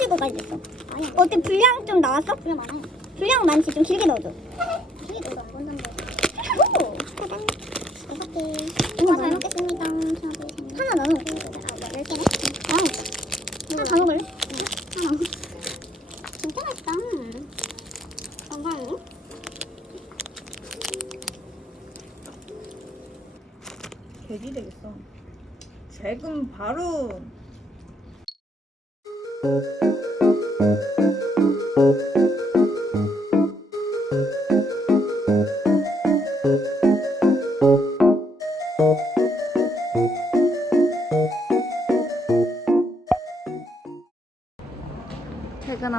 30호까지 됐어. 아니, 어때 분량 좀 나왔어? 분량 많아요. 분량 많지? 좀 길게 넣어줘. 길게 넣어도 안 본다는데. 오! 짜잔. 여섯 개. 이거 잘 먹겠습니다. 하나 나눠. 아, 열 개네? 아, 하나 다 먹을래? 하나. 진짜 맛있다. 건강해. 돼지 되겠어. 지금 바로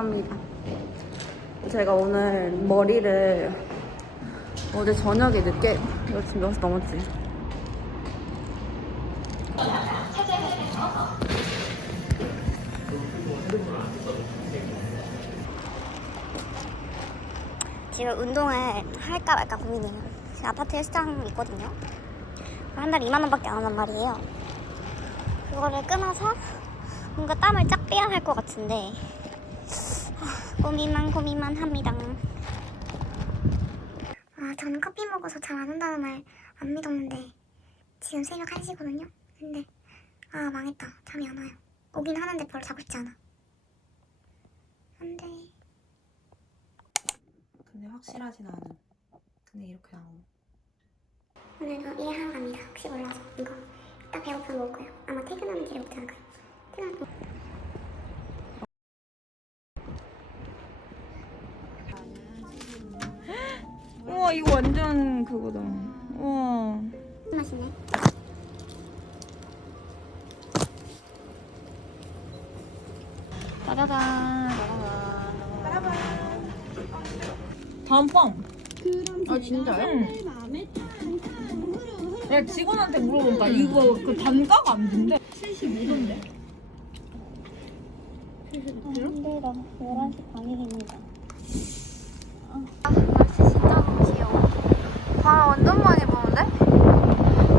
퇴근합니다. 제가 오늘 머리를 어제 저녁에 늦게 이거 지금 6시 넘었지. 지금 운동을 할까 말까 고민이에요. 지금 아파트 헬스장 있거든요. 한 달에 2만 원밖에 안 한단 말이에요. 그거를 끊어서 뭔가 땀을 쫙 빼야 할 것 같은데 하, 고민만 고민만 합니다. 아, 저는 커피 먹어서 잘 안 온다는 말 안 믿었는데 지금 새벽 1시거든요. 근데 아 망했다. 잠이 안 와요. 오긴 하는데 별로 자고 싶지 않아. 안 돼. 근데 확실하진 않아. 근데 이렇게 나오면. 오늘도 일하러 갑니다. 혹시 몰라서 이거 이따 배고프면 먹을 거예요. 아마 퇴근하는 길에 먹지 않을까요? 퇴근 우와 이거 완전 그거다. 우와. 맛있네. 짜자잔. 다음 빵. 아 진짜요? 응. 내가 직원한테 물어보니까 이거 그 단가가 안 된대. 75도인데. 힘들다. 11시 반이입니다. 아, 날씨 진짜 너무 귀여워. 바람 완전 많이 부는데?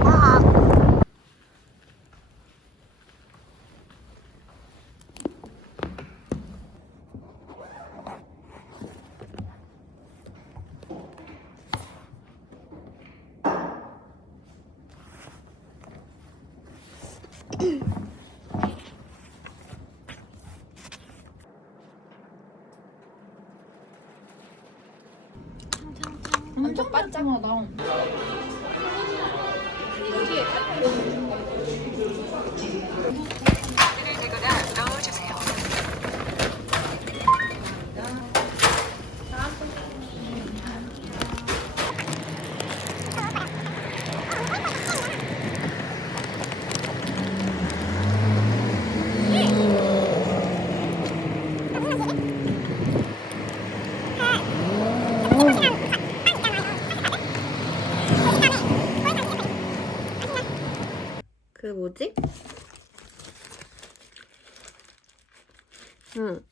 와. 반짝하다. 그 뭐지? 응.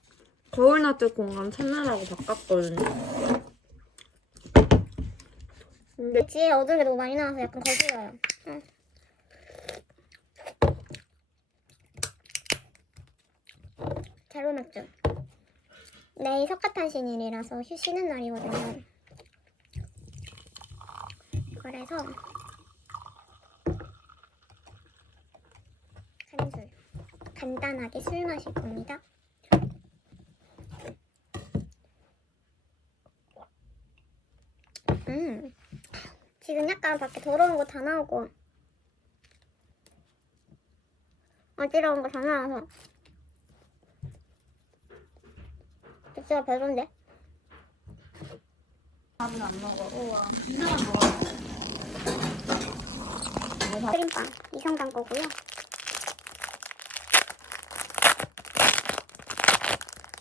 거울나트 공간 찾느라고 바꿨거든요. 근데 뒤에 어두운 게 너무 많이 나와서 약간 거슬려요. 응. 제로 맥주. 내일 석가탄신일이라서 휴 쉬는 날이거든요. 그래서 한술 간단하게 술 마실 겁니다. 음. 지금 약간 밖에 더러운 거 다 나오고 어지러운 거 다 나와서 백수가 별론데? 밥은 안 먹어. 우와. 크림빵 이성당 거고요.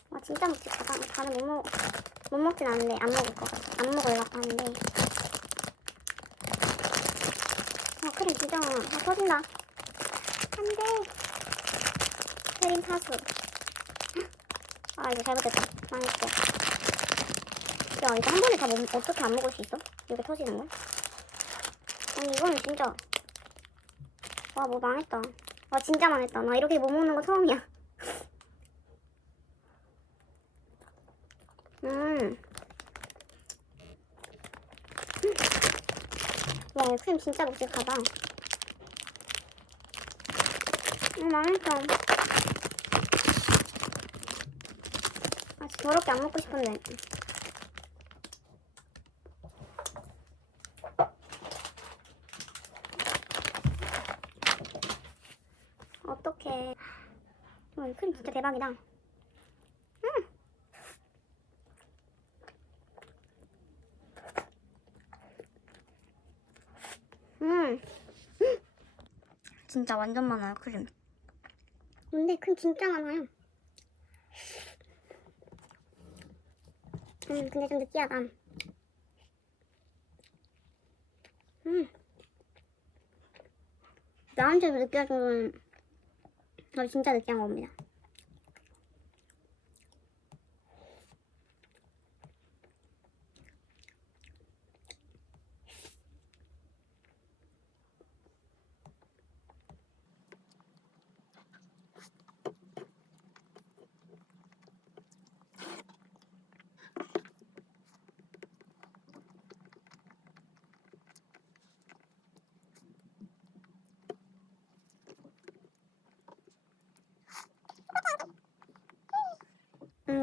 와 진짜 묵직하다. 다는 못 먹, 못 먹진 않는데 안 먹을 거. 안 먹으려고 하는데 아, 크림 진짜 많아. 아, 터진다. 안 돼. 크림 사수. 아, 이거 잘못했다. 망했어. 야, 이거 한 번에 다 못, 어떻게 안 먹을 수 있어? 이게 터지는 거야? 아니, 이거는 진짜. 와, 뭐 망했다. 와, 진짜 망했다. 나 이렇게 못 먹는 거 처음이야. 와, 크림 진짜 묵직하다. 음, 맛있어. 아, 더럽게 안 먹고 싶은데. 어떡해. 와, 이 크림 진짜 대박이다. 음! 음. 진짜 완전 많아요, 크림. 근데 크림 진짜 많아요. 음, 근데 좀 느끼하다. 음. 나한테도 느끼할 정도는 어, 진짜 느끼한 겁니다.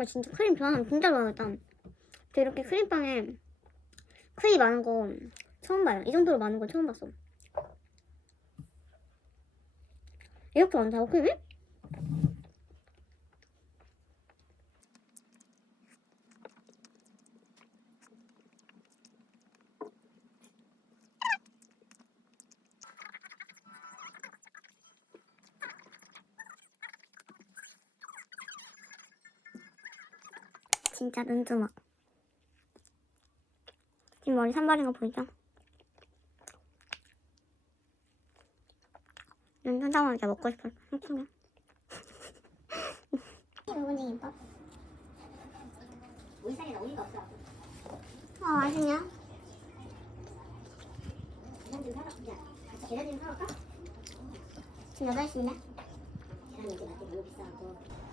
진짜 크림 좋아하면 진짜 좋아하겠다. 저 이렇게 크림빵에 크림 많은 거 처음 봐요. 이 정도로 많은 거 처음 봤어. 이렇게 많다고 크림이? 진짜 눈두먹. 지금 머리 산발인 거 보이죠? 눈 뜨자마자 먹고 싶어. 한숨이야. 누구니 김밥? 우리살이나 우리가 없어. 아 맛있냐? 계란 좀 가자. 계란 좀 사올까? 지금 8시인데? 계란 이제 맛이 너무 비싸고.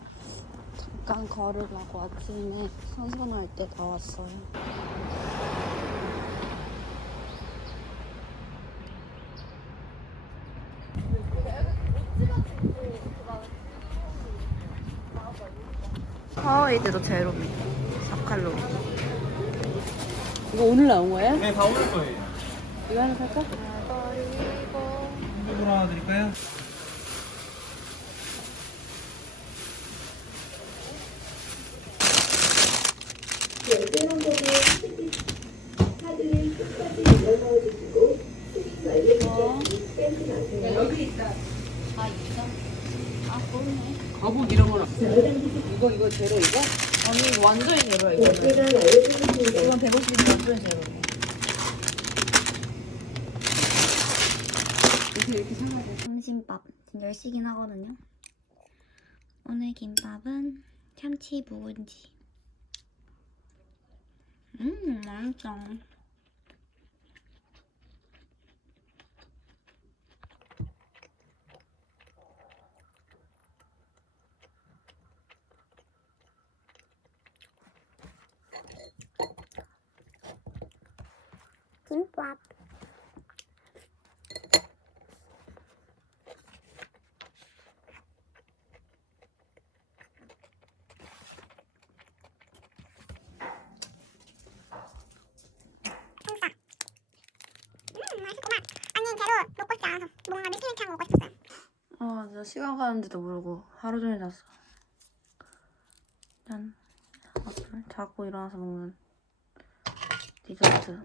잠깐 걸으려고 아침에 선선할 때 나왔어요. 파워에이드도 제로미 4칼로리 이거 오늘 나온 거예요? 네, 다 오늘 거예요. 이거 하나 살까? 이거 하나 드릴까요? 거북 이런 거는 이거 이거 제로 이거? 아니 이거 완전히 제로야 이거는. 이건 150이 완전히 제로. 이렇게 이렇게 생각해. 점심밥. 지금 10시긴 하거든요. 오늘 김밥은 참치 묵은지. 음 맛있어 김밥. 음 맛있구만. 아니 재료 먹고 싶지 않아서 뭔가 느끼한 먹고 싶었어요 아 진짜 시간 가는지도 모르고 하루 종일 잤어. 짠 자고 일어나서 먹는 디저트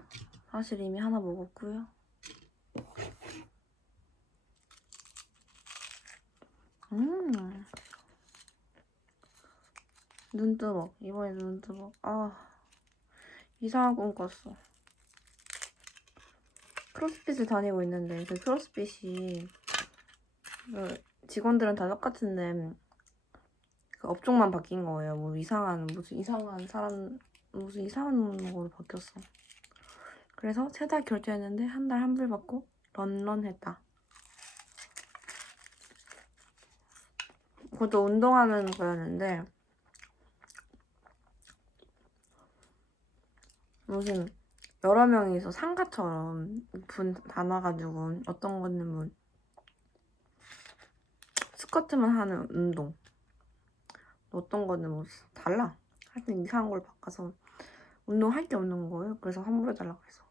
사실 이미 하나 먹었고요 음 눈뜨먹 이번에 눈뜨먹 아 이상한 꿈 꿨어 크로스핏을 다니고 있는데 그 크로스핏이 그 직원들은 다 똑같은데 그 업종만 바뀐 거예요. 뭐 이상한 무슨 이상한 사람 무슨 이상한 거로 바뀌었어. 그래서 세 달 결제했는데 한 달 환불 받고 런런했다. 그것도 운동하는 거였는데 무슨 여러 명이서 상가처럼 분 나눠가지고 어떤 거는 뭐 스쿼트만 하는 운동 어떤 거는 뭐 달라. 하여튼 이상한 걸 바꿔서 운동할 게 없는 거예요. 그래서 환불해달라고 해서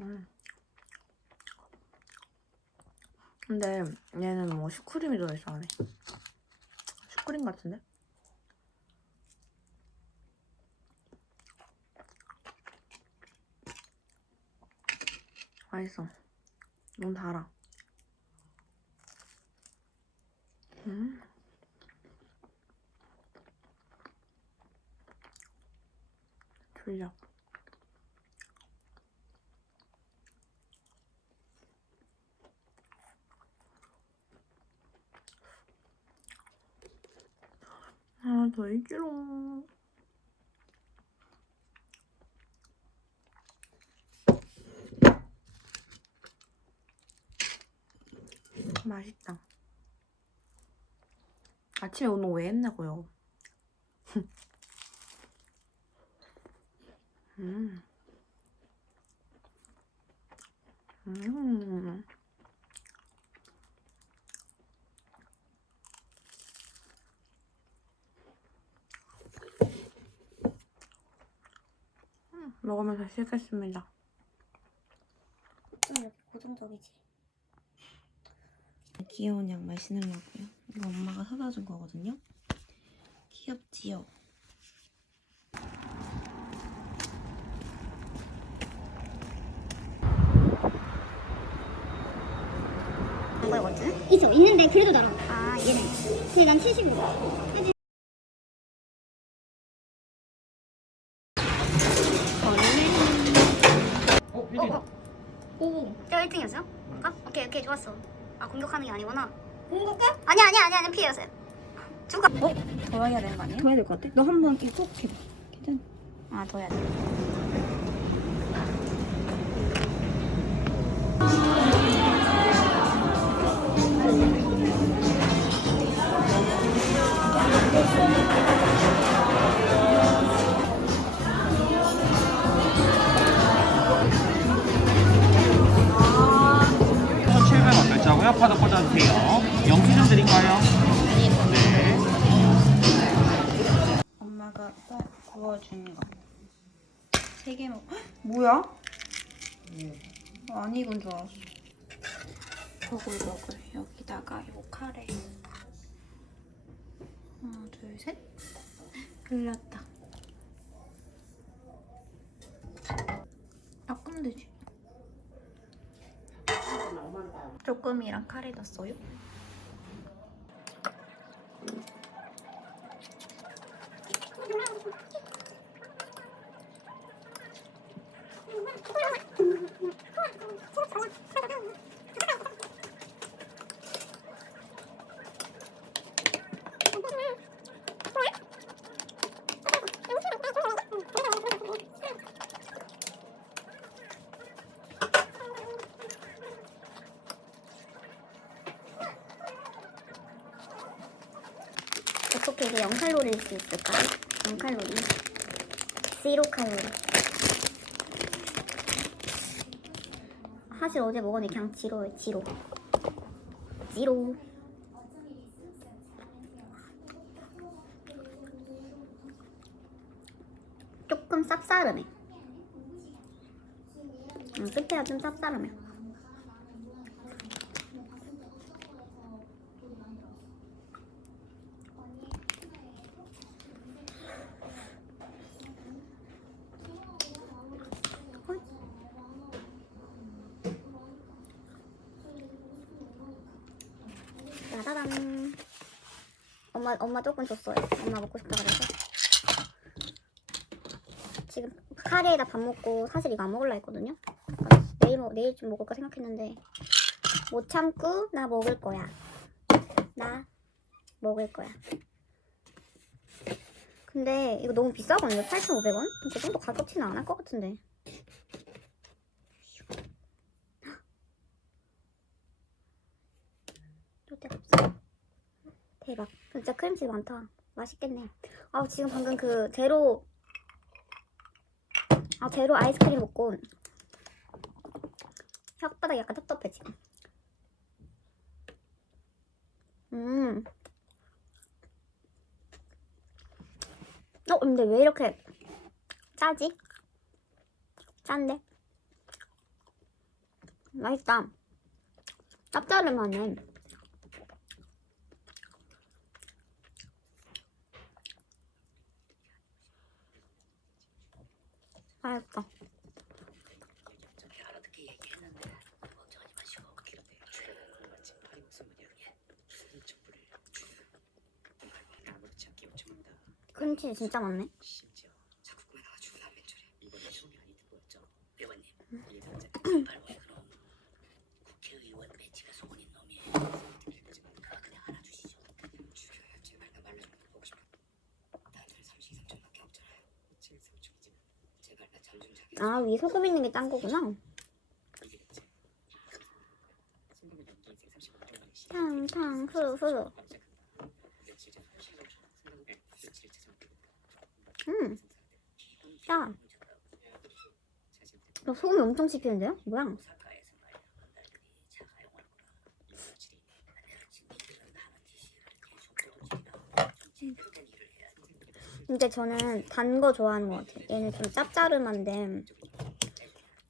음. 근데 얘는 뭐 슈크림이 들어있어 안에 슈크림 같은데? 맛있어 너무 달아 음. 졸려 하나 더 있기로 맛있다 아침에 운동 왜 했냐고요 음. 음. 먹으면서 쉬겠습니다. 좀 이렇게 고정적이지. 귀여운 양말 신으려고요. 이거 엄마가 사다 준 거거든요. 귀엽지요? 뭐야 뭐지? 있어 있는데 그래도 달아. 아 얘네. 근데 난 70으로. 그지? 어, 유진. 오, 저 1등이었어요? 아, 오케이 오케이 좋았어. 아 공격하는 게 아니구나. 공격해? 아니 아니 아니 아니 피해였어요. 죽어. 어? 더 해야 되는 거 아니야? 더 해야 될 것 같아? 너 한번 이거 꼭 해봐. 괜찮아? 아, 더 해야 돼. 700원 결제하고요. 카드 꽂아주세요. 영수 좀 드릴까요? 네. 엄마가 구워준 거. 세 개 먹. 헉, 뭐야? 어, 안 익은 줄 알았어. 버글버글 여기다가 요 카레. 하나 둘 셋. 흘렸다. 닦으면 되지. 조금이랑 카레 넣었어요. 어떻게 이게 0칼로리일 수 있을까? 0칼로리. 0칼로리. 사실 어제 먹었는데 그냥 지로예요, 지로. 지로. 조금 쌉싸름해. 음, 끝에가 좀 쌉싸름해. 짜자잔. 엄마 엄마 조금 줬어요. 엄마 먹고 싶다 그래서. 지금 카레에다 밥 먹고 사실 이거 안 먹을라 했거든요. 내일 먹 내일쯤 먹을까 생각했는데 못 참고 나 먹을 거야. 나 먹을 거야. 근데 이거 너무 비싸거든요. 8,500원? 그 정도 가격치는 안 할 것 같은데. 또 없어. 대박. 진짜 크림치즈 많다. 맛있겠네. 아 지금 방금 그 제로 아 제로 아이스크림 먹고 혓바닥이 약간 텁텁해 지금. 음. 어 근데 왜 이렇게 짜지? 짠데? 맛있다. 짭짤하네. 맛있다. 크림치즈 진짜 많네. 아, 위에 소금 있는 게짠 거구나. 탕탕 후루 후루. 음, 짜. 너 소금이 엄청 씹히는데요? 뭐야? 근데 저는 단 거 좋아하는 것 같아요. 얘는 좀 짭짜름한데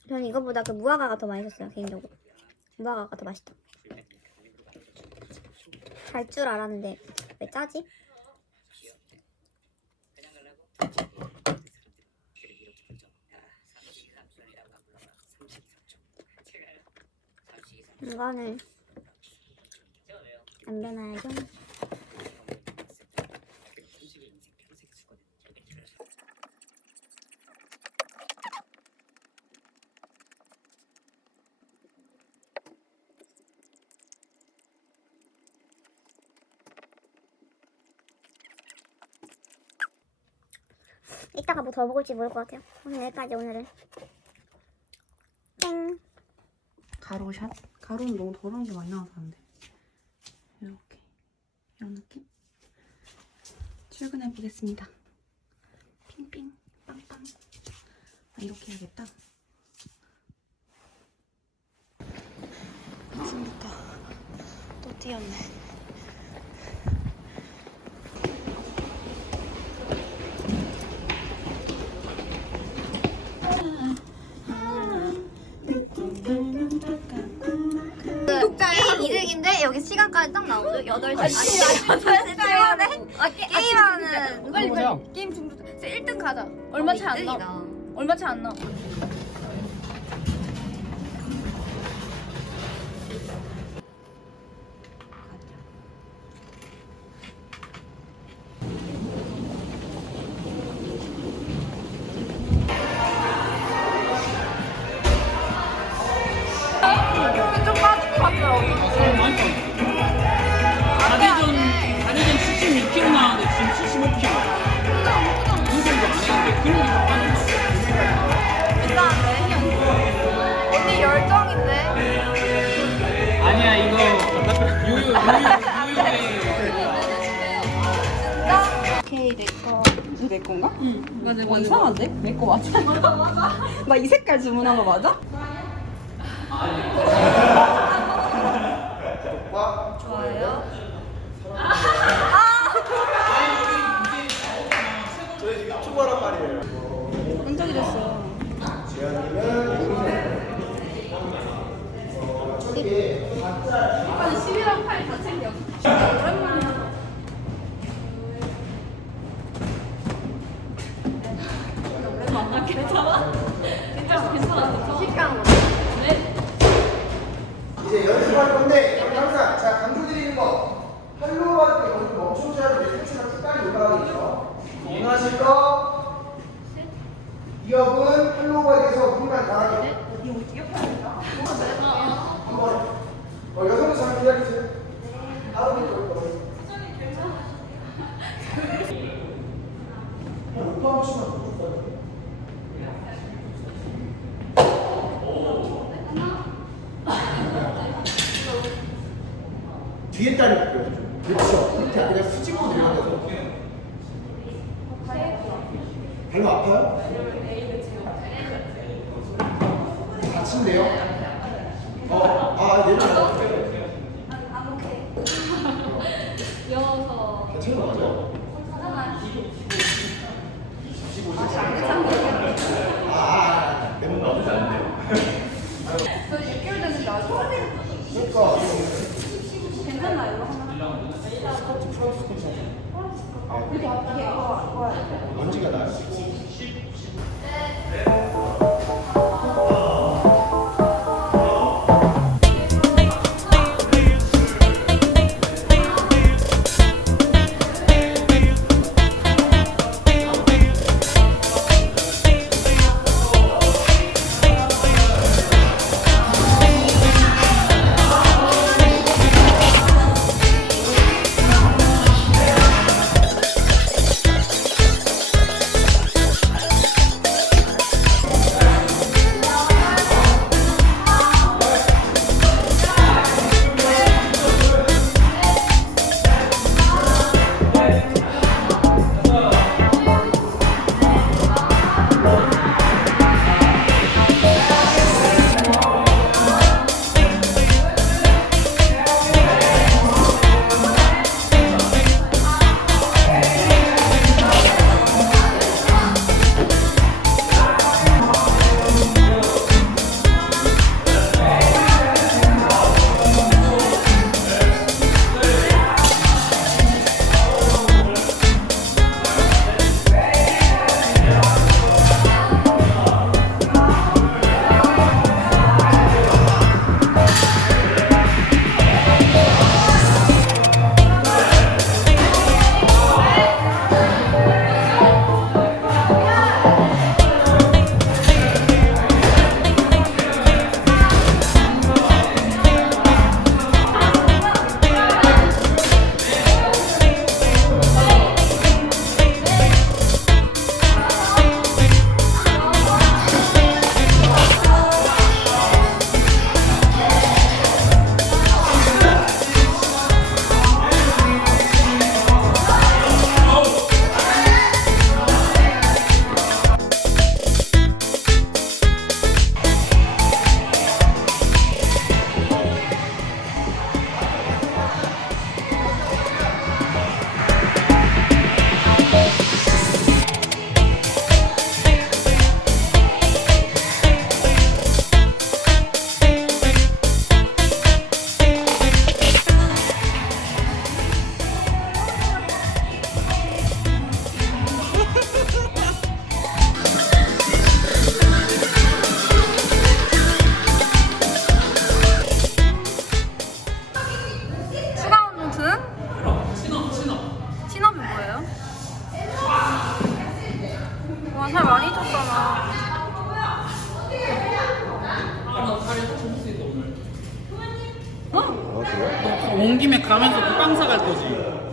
저는 이거보다 그 무화과가 더 맛있었어요 개인적으로. 무화과가 더 맛있다. 달줄 알았는데 왜 짜지? 이거는 안 되나요? 이따가 뭐 더 먹을지 모를 것 같아요. 오늘 여기까지 오늘은. 땡. 가로샷? 가로는 너무 더러운 게 많이 나와서 안 돼. 이렇게. 이런 느낌? 출근해 보겠습니다. 핑핑, 빵빵. 아, 이렇게 해야겠다. 나오죠? 8시. 아니, 8시 출근에 게임하는 빨리? 빨리 게임 중독 1등 가자 얼마 차이 안 나. 얼마 차이 안 나. 내 거. 이거 내 건가? 응. 맞아, 뭐 이상한데? 내 거 맞아? 맞아, 맞아. 나 이 색깔 주문한 거 맞아? 초보란 말이에요. 끈적이졌어. 이제 멈춰줘야 돼. 상체가 쭉 빨리 올라가겠죠. 하실 거 기업은 할로우가 돼서 물만 나가게. 한번 어, 여성분 잠깐 기다리세요. 바로 올 거예요. 오빠 한 번씩만 더 줄까요? 뒤에 다리 묶여야죠. 그렇죠. 그렇게 아니라 수직으로 내려가서. 발목 아파요? 다친대요? 어, 아, 내려가요. 괜찮은 거 맞아요? 아, 아, 아, 내몸 나쁘지 않네요. 저 6개월 됐는데 아직 그러니까? 스쿼트 프론트 스쿼트 아, 그게 먼지가 나요. 살 많이 쪘잖아. 아? 온 김에 가면서 또빵 사갈 거지.